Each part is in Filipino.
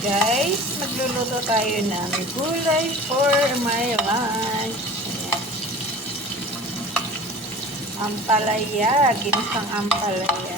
Guys, magluluto tayo ng gulay for my lunch. Ayan. Ampalaya, ginisang ampalaya.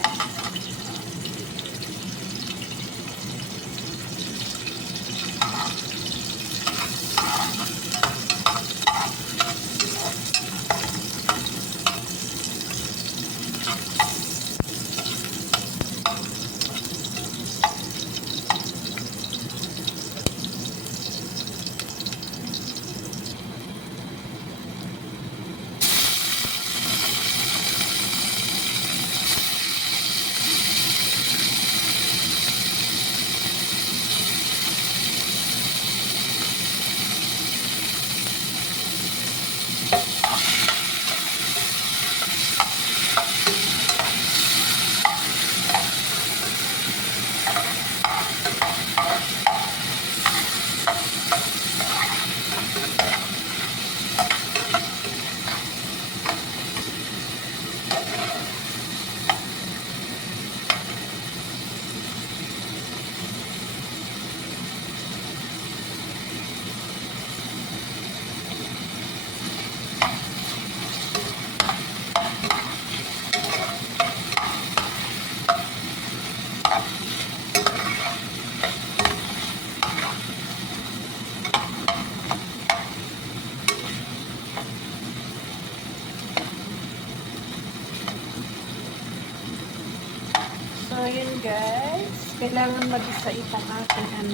So, yun guys. Kailangan mag-isa itong ating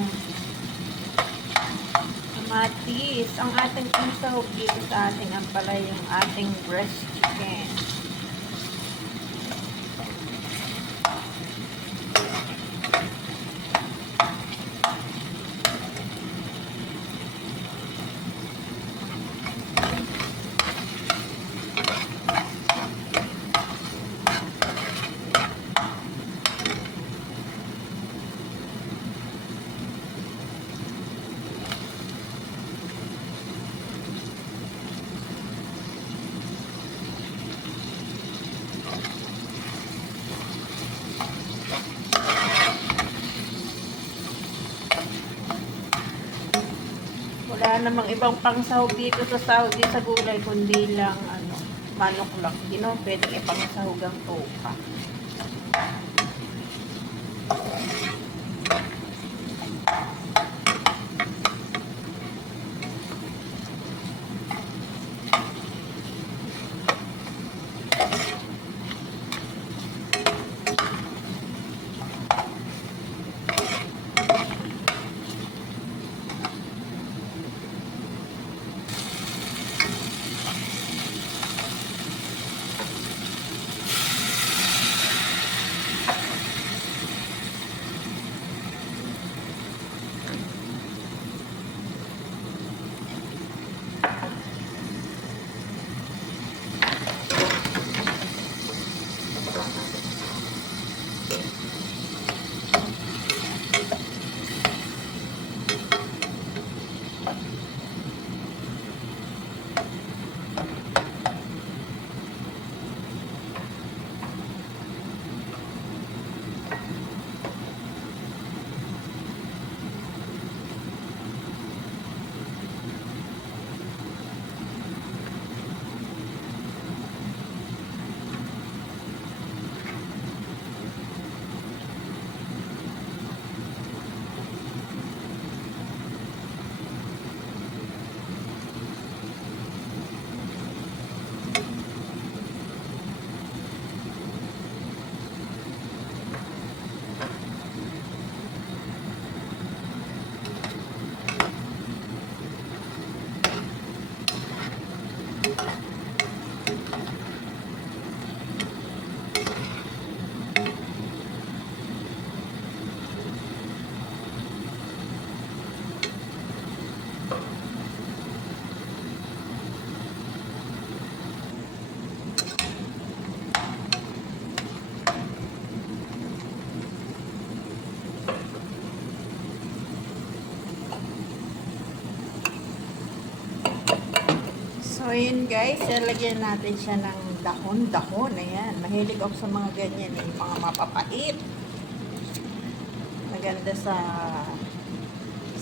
kamatis. Ang ating pansahog dito sa ating ampalaya, yung ating breast chicken. Wala namang ibang pangsahog dito sa Saudi sa gulay, kundi lang manok lang. Hindi naman pwedeng ipangsahog ang toka. So, yun guys, lalagyan natin siya ng dahon-dahon. Ayan, mahilig ako sa mga ganyan, yung mga mapapait. Maganda sa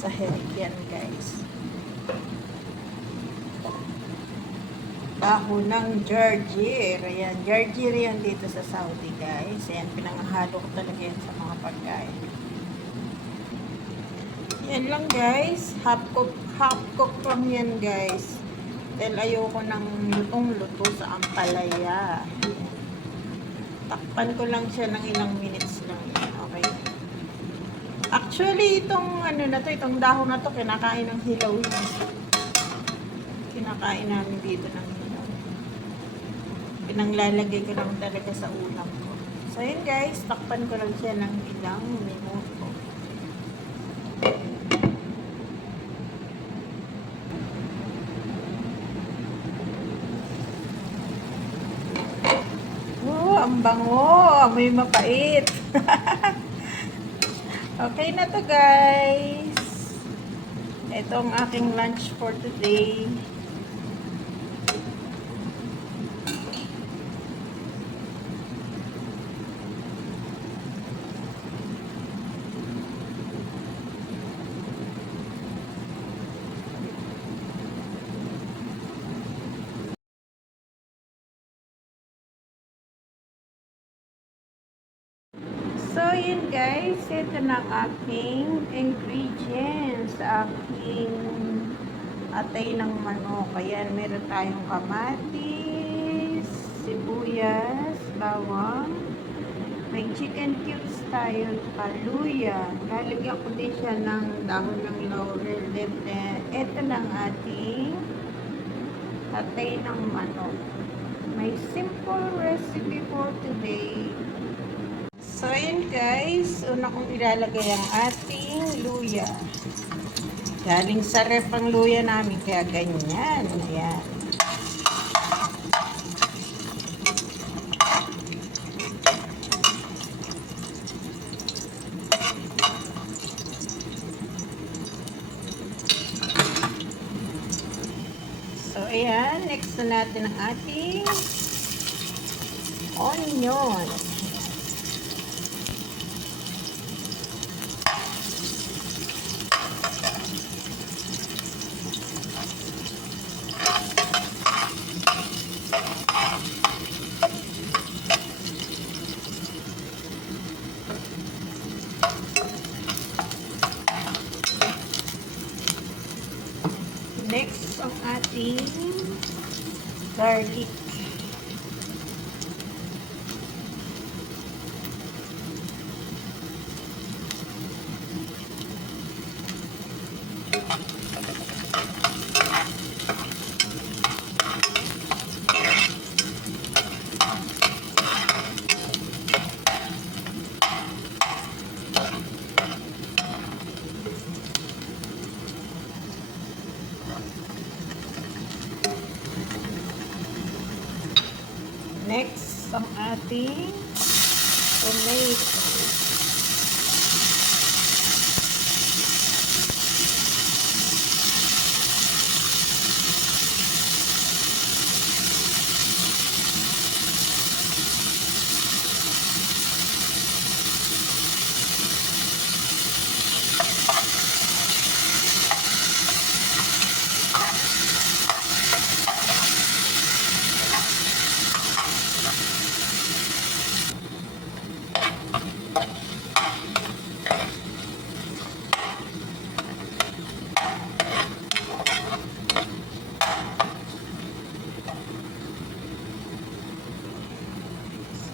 sa health yan, guys. Dahon ng Georgie. Ayan, Georgie yan dito sa Saudi, guys. Ayan, pinanghalo ko talaga yan sa mga pagkain. Yan lang, guys. Half cook lang yan, guys. Dahil ayoko ng lutong-luto sa ampalaya. Ayan. Takpan ko lang siya ng ilang minutes lang. Okay. Actually, itong ano na to, itong dahon na to, kinakain ng hilaw yun. Kinakain namin dito ng hilaw. Pinanglalagay ko lang talaga sa ulam ko. So, yun guys, takpan ko lang siya ng ilang minuto. Ang bango, amoy mapait. Okay na to, guys. Ito ang aking lunch for today. So, yun guys, ito na ang aking ingredients sa aking atay ng manok. Ayan, meron tayong kamatis, sibuyas, bawang, may chicken cubes tayo, kaluya. Lalagyan ko din siya ng dahon ng laurel. Then, ito lang ating atay ng manok. May simple recipe for today. So, yun guys, una kong ilalagay ang ating luya. Galing sa ref ang luya namin, kaya ganyan. Ayan. So, ayan. Next na natin ang ating onion. Next, ang ating garlic. Next, ang ating tomato.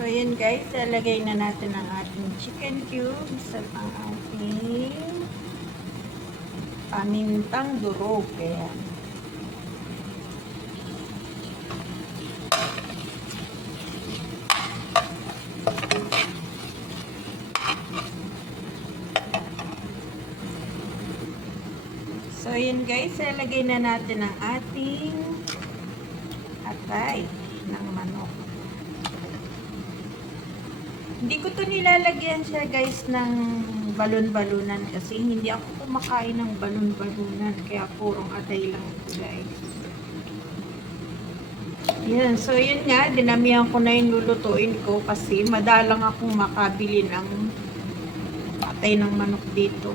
So, yun guys, lalagay na natin ang ating chicken cubes at ang ating pamintang durog. Ayan. So, yun guys, lalagay na natin ang ating atay ng manok. Hindi ko to nilalagyan siya guys ng balon-balunan kasi hindi ako kumakain ng balon-balunan, kaya purong atay lang ito guys. Yan, so yun nga, dinamihan ko na yung lulutuin ko kasi madalang akong makabili ng atay ng manok dito.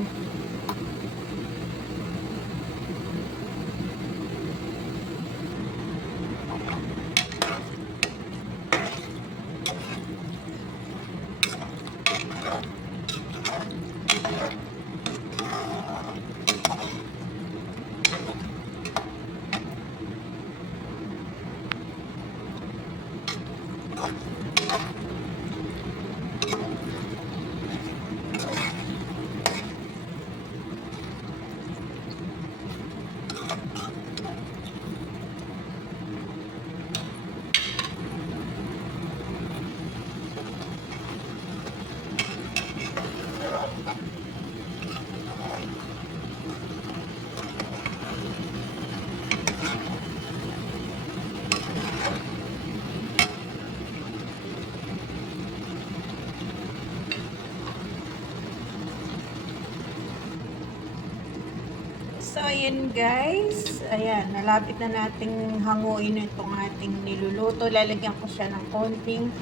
So, ayan guys. Ayan, nalapit na nating hanguin itong ating niluluto. Lalagyan ko siya ng konting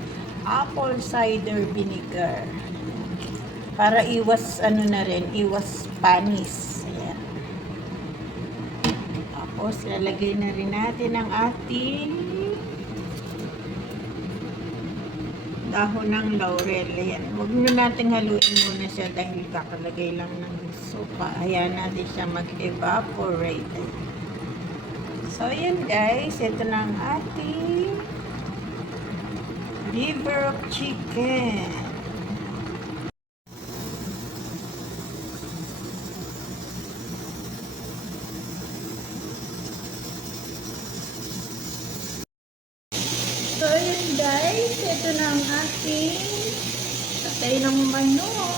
apple cider vinegar. Para iwas, ano na rin, iwas panis. Ayan. Tapos, lalagay na rin natin ang ating dahon ng laurel. Ayan. Huwag na natin haluin muna siya dahil kakalagay lang ng sopa. Ayan natin siya mag-evaporate. So, ayan guys. Ito na ang ating liver of chicken. So, ayan guys. Ito na ang ating atay ng manok.